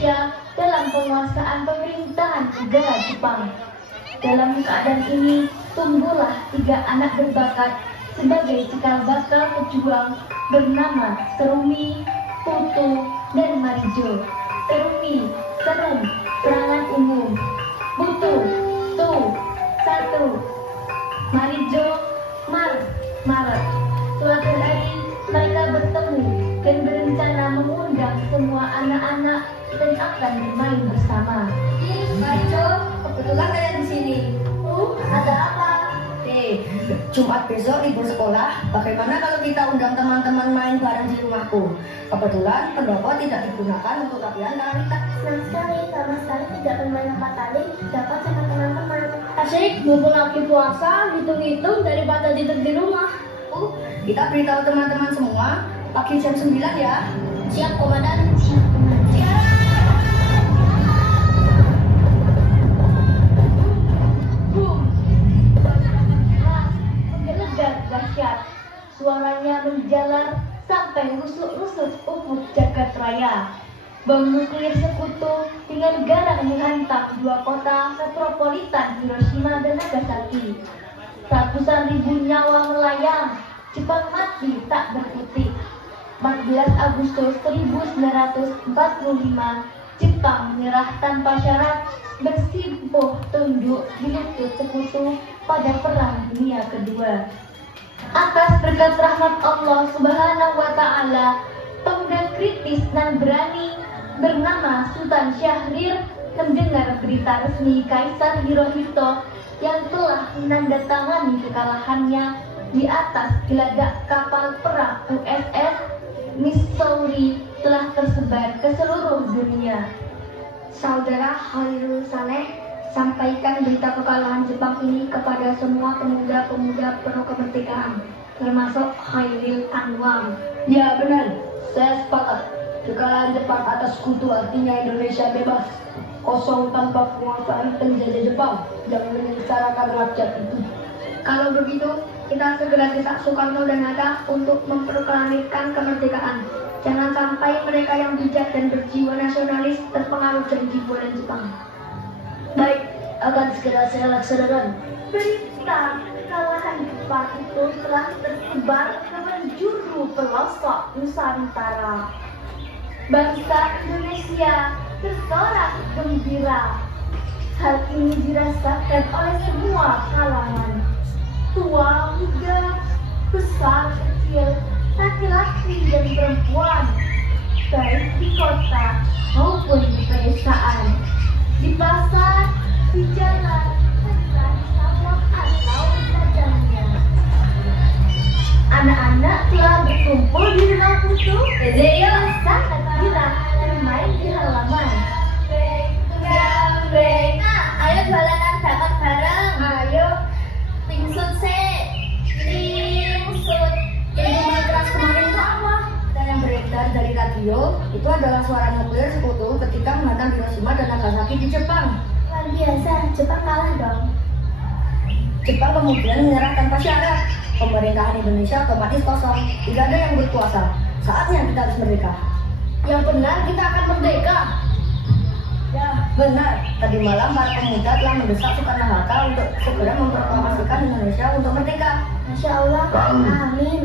Indonesia dalam penguasaan pemerintahan negara Jepang. Dalam keadaan ini, tumbuhlah 3 anak berbakat sebagai cikal bakal pejuang bernama Terumi, Putu, dan Marijo. Terumi, Terum, perangan umum. Putu, Tu, satu. Marijo, Maret. Suatu hari mereka bertemu dan berencana mengundang semua anak-anak dan akan bermain bersama. Marijo, kebetulan kalian di sini. Ada apa? Jumat besok libur sekolah. Bagaimana kalau kita undang teman-teman main bareng di rumahku? Kebetulan pendopo tidak digunakan untuk latihan tarikat. Senang sekali, sama sekali tidak bermain apa tadi dapat sama teman-teman. Asik, mumpung lagi puasa, hitung-hitung daripada tidur di rumah. Kita beritahu teman-teman semua pagi jam 9 ya. Siap, Komandan. Siap, teman. Menggelegar dahsyat, suaranya menjalar sampai rusuk-rusuk ufuk jagat raya. Bom nuklir sekutu dengan garang menghantam 2 kota metropolitan Hiroshima dan Nagasaki. Ratusan ribu nyawa melayang, Jepang mati tak berkutik. 14 Agustus 1945, Jepang menyerah tanpa syarat, bersimpuh tunduk di lutut sekutu pada Perang Dunia Kedua. Atas berkat rahmat Allah Subhanahu wa Ta'ala, pemuda kritis dan berani bernama Sultan Syahrir mendengar berita resmi Kaisar Hirohito yang telah menandatangani kekalahannya di atas geladak kapal perang USS Missouri telah tersebar ke seluruh dunia. Saudara Khairul Saleh, sampaikan berita kekalahan Jepang ini kepada semua pemuda-pemuda pro kemerdekaan, termasuk Khairil Anwar. Ya benar, saya sepakat. Kekalahan Jepang atas sekutu artinya Indonesia bebas, kosong tanpa penguasaan penjajah Jepang yang menyengsarakan rakyat itu. Kalau begitu, kita segera desak Soekarno dan Hatta untuk memproklamasikan kemerdekaan. Jangan sampai mereka yang bijak dan berjiwa nasionalis terpengaruh janji buatan Jepang. Baik, akan segera saya laksanakan. Berita kekalahan Jepang itu telah tersebar ke penjuru pelosok Nusantara. Bangsa Indonesia bersorak gembira. Hal ini dirasakan oleh semua kalangan, tua, muda, besar, kecil, laki-laki dan perempuan, baik di kota maupun di pedesaan, di pasar, di jalan, serta di sawah atau di ladangnya. Anak-anak telah berkumpul di rumah Putu, sangat girang bermain di halaman. Ayo balanan dapat bareng. Ayo, Pingsut sih. Pingsut. Yang mulai keras kemarin itu apa? Dan yang beredar dari radio itu adalah suara nuklir sekutu ketika menghantam Hiroshima dan Nagasaki di Jepang. luar biasa, Jepang kalah dong. Jepang kemudian menyerah tanpa syarat. Pemerintahan Indonesia otomatis kosong, tidak ada yang berkuasa. Saatnya kita harus merdeka. Yang benar kita akan merdeka. Ya, benar. Tadi malam para pemuda telah mendesak Soekarno-Hatta untuk segera memproklamasikan Indonesia untuk merdeka. Masya Allah, Kami, amin.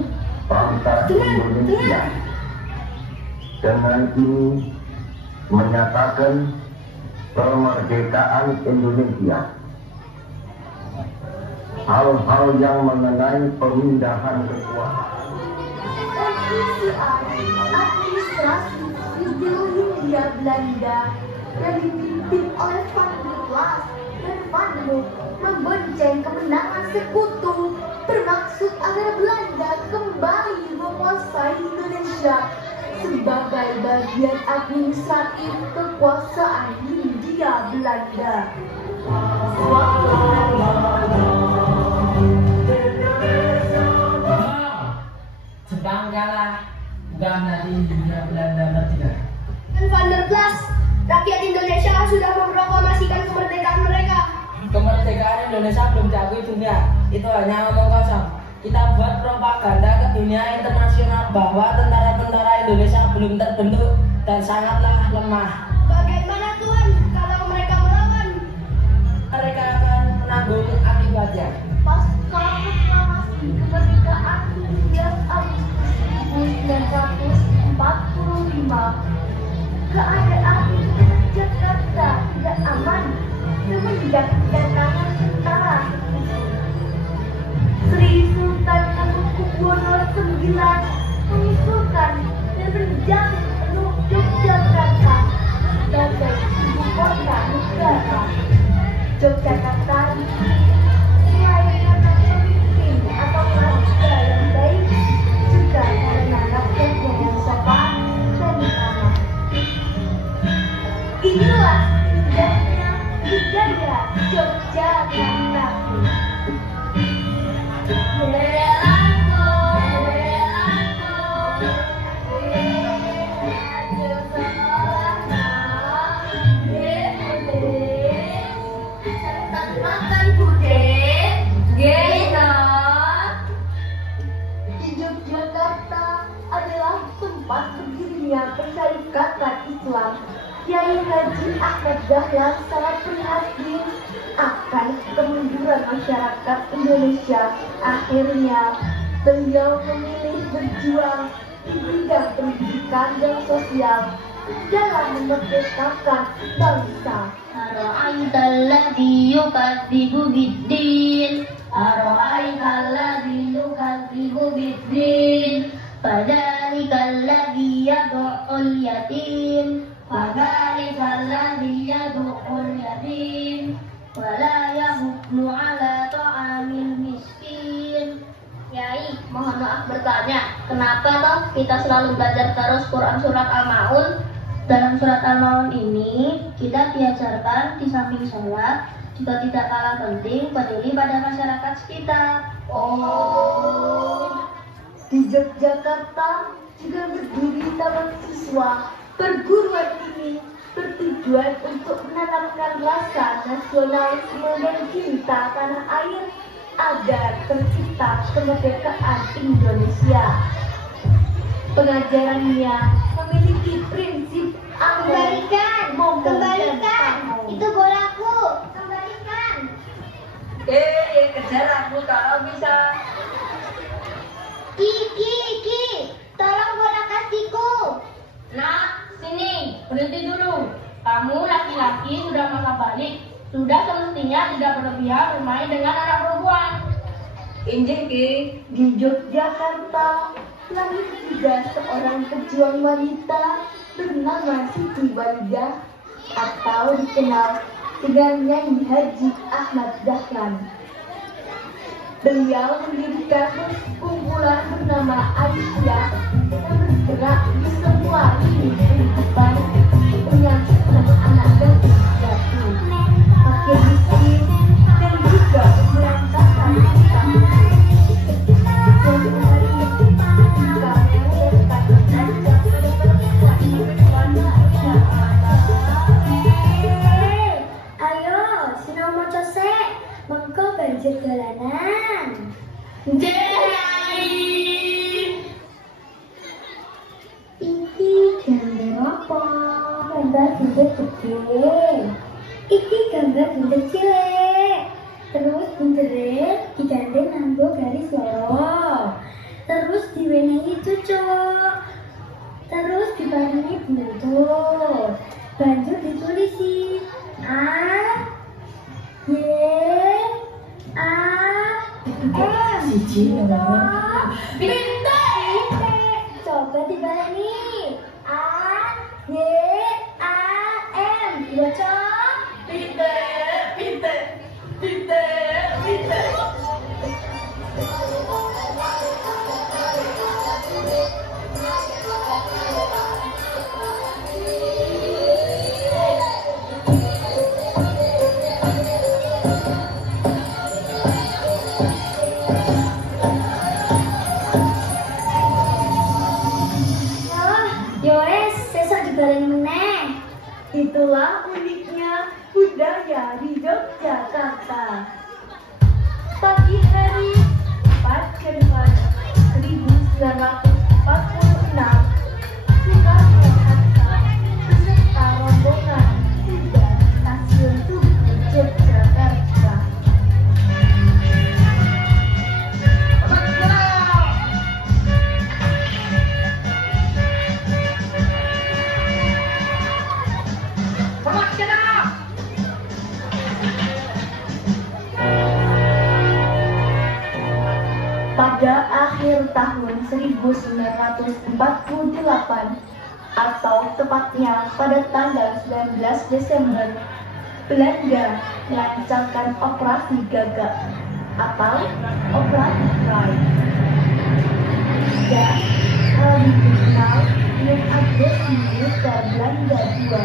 bangsa Indonesia, dengan ini menyatakan kemerdekaan Indonesia. Hal-hal yang mengenai pemindahan kekuasaan, Administrasi ideologi Hindia Belanda yang dipimpin oleh Van der Waals dan Van Mook membonceng kemenangan sekutu, bermaksud agar Belanda kembali menguasai Indonesia sebagai bagian administratif kekuasaan Hindia Belanda. Jepang kalah, bukan nanti Hindia Belanda merdeka. Dan Van der Waals, rakyat Indonesia sudah memproklamasikan kemerdekaan mereka. Kemerdekaan Indonesia belum diakui dunia, itu hanya omong kosong. Kita buat propaganda ke dunia internasional bahwa tentara-tentara Indonesia belum terbentuk dan sangatlah lemah. Bagaimana menanggung akibatnya. Pasca proklamasi kemerdekaan 17 Agustus 1945, keadaan di Jakarta tidak aman semenjak kedatangan tentara. Sri Sultan Hamengkubuwono IX mengusulkan dan menjamin penuh Yogyakarta sebagai ibu kota negara. Yogyakarta selain karena pemimpin atau raja yang baik, juga karena rakyatnya yang sopan dan ramah. Inilah indahnya budaya Yogyakarta. Tempat berdirinya Perserikatan Islam, Kiai Haji Ahmad Dahlan sangat prihatin akan kemunduran masyarakat Indonesia. Akhirnya beliau memilih berjuang di bidang pendidikan dan sosial dalam memerdekakan bangsa. Ara'aitalladzi yukadzibu biddin, Ara'aitalladzi yukadzibu biddin, Fadzalikal yad'ul yatim, Fadzalikal yad'ul yatim, wala yahuddu ala ta'amil miskin. Yai, mohon maaf bertanya, kenapa toh kita selalu belajar terus Quran surat Al-Maun? Dalam surat Al-Maun ini kita diajarkan di samping sholat juga tidak kalah penting peduli pada masyarakat sekitar. Di Yogyakarta juga berdiri taman siswa. Perguruan ini bertujuan untuk menanamkan rasa nasionalisme dan cinta tanah air agar tercipta kemerdekaan Indonesia. Pengajarannya memiliki prinsip Kembalikan, itu bolaku, kembalikan. Kejar aku kalau bisa. Ki, tolong bola kasihku. Nak, sini, berhenti dulu. Kamu laki-laki sudah masa balik, sudah semestinya tidak berlebihan bermain dengan anak perempuan. Injil Ki. Di Yogyakarta lahir juga seorang pejuang wanita bernama Siti Walidah atau dikenal dengan Nyai Haji Ahmad Dahlan. Beliau mendirikan kumpulan bernama Aisyah yang bergerak di semua lini kehidupan menyangkut anak-anak dan jatuh, makin miskin dan juga melantarkan utang. Suatu hari jika mendapatkan ajak pada perempuan Aisyah. Ayo, sinau moco sek, mengko banjir dolanan. Iki gambar apa? Gambar bunder gede. Iki gambar bunder cilik. Terus bundere digandeng nganggo garis loro. Terus diwenehi cucuk. Terus diparingi buntut. Banjur ditulisi A, Y, A, M. Pinter. Coba dibaleni. A, Y, A, M. Bocor. Pinter. Itulah uniknya budaya di Yogyakarta. Pagi hari 4 Januari 1946, Soekarno-Hatta beserta rombongan tiba di stasiun Tugu Yogyakarta. Pada akhir tahun 1948 atau tepatnya pada tanggal 19 Desember, Belanda melancarkan operasi Gagak atau operasi Pride. Dan hal itu dikenal dengan agresi militer Belanda II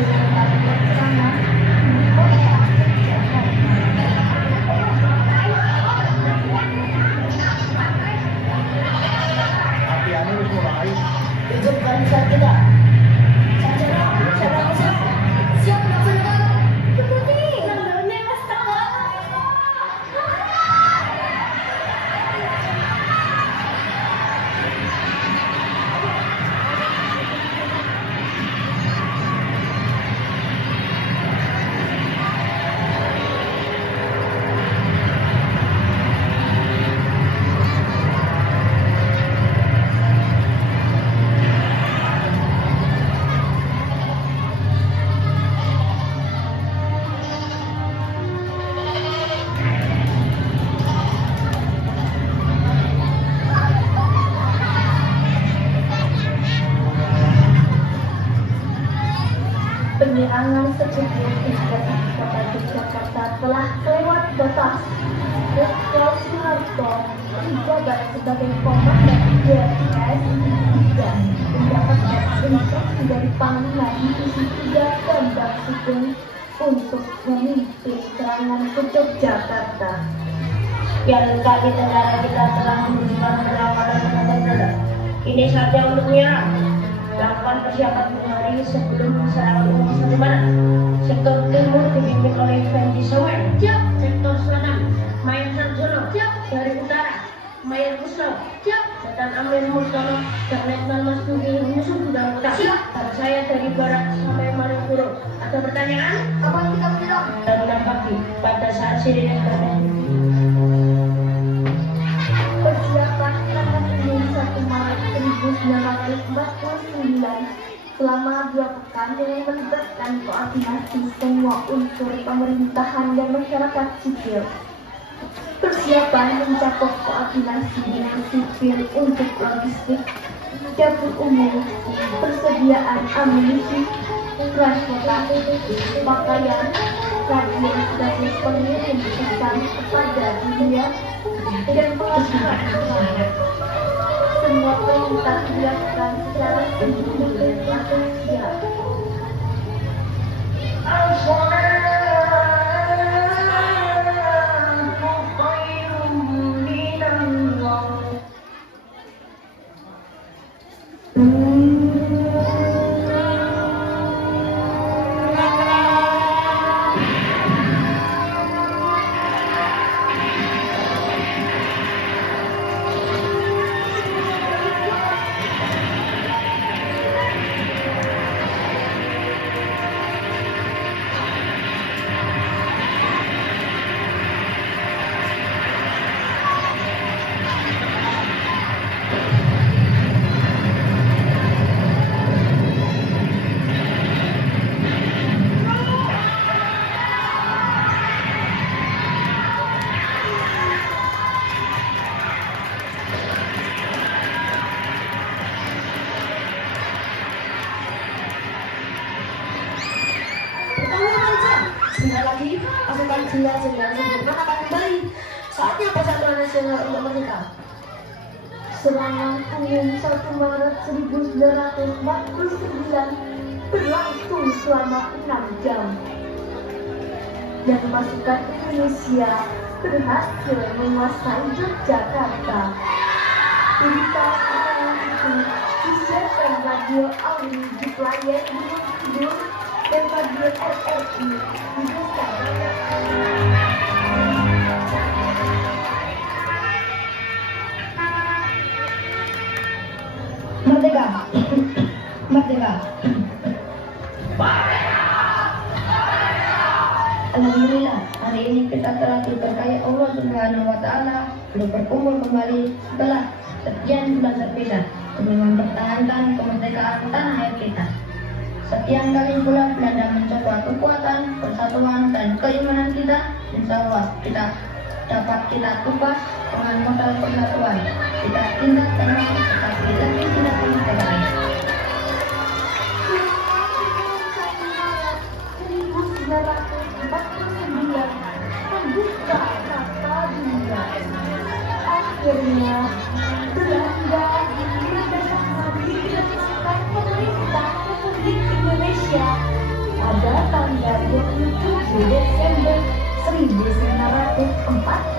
dengan melakukan serangan di kota Jakarta. Hidup bangsa kita. Sarjana siapa? Siap melaksanakan. Seperti namanya Mas Tawa. Penyerangan tersebut terjadi di kota Yogyakarta telah lewat batas. Jenderal Soeharto menjabat sebagai komandan DRS dan mendapatkan instruksi dari Panglima Divisi 3 Bambang Sugeng untuk memimpin serangan ke Yogyakarta. Yang kali negara kita telah menemukan perlawanan terhadap Belanda. Ini saatnya untuk menyerang. Lakukan persiapan hari sebelum serangan umum di mana? Sektor timur dipimpin oleh Fendi Sower. Siap. Sektor selatan Mayor Sarjono. Siap. Dari utara Mayor Kusno. Siap. Setan Amir Murtono dan Letnan Mas Dugi menyusul ke dalam kota. Siap. Dan saya dari barat sampai Malioboro. Ada pertanyaan? Apa yang kita bilang? Dan pagi pada saat sirine bermain. Persiapan serangan umum 1 Maret 1949 selama 2 pekan dengan melibatkan koordinasi semua unsur pemerintahan dan masyarakat sipil. Persiapan mencakup koordinasi dengan sipil untuk logistik, dapur umum, persediaan amunisi, transportasi, pakaian, radio sebagai pengirim pesan kepada dunia, dan pengasuhan. Semua perintah dilakukan secara sempurna dan siap. Sebentar lagi pasukan jila-jila Sudirman akan kembali. Saatnya Persatuan Nasional untuk merdeka. Serangan umum 1 Maret 1949 berlangsung selama 6 jam. Dan pasukan Indonesia berhasil menguasai Yogyakarta. Berita serangan itu disiarkan Radio Auri di Pelayan Gunung Kidul dan Radio RRI di Desa Bayak. Merdeka. Merdeka. Alhamdulillah, hari ini kita telah diberkahi Allah Subhanahu wa Ta'ala untuk berkumpul kembali setelah sekian bulan terpisah demi mempertahankan kemerdekaan tanah air kita. Sekian kali pula Belanda mencoba kekuatan, persatuan, dan keimanan kita. Insya Allah kita dapat kita kupas dengan modal persatuan. Kita tindak tegas, tetapi demi tidak kemerdekaan. 1949 membuka mata dunia. Akhirnya Belanda bersama dirasakan pemerintah Republik Indonesia pada tanggal 27 Desember 1945.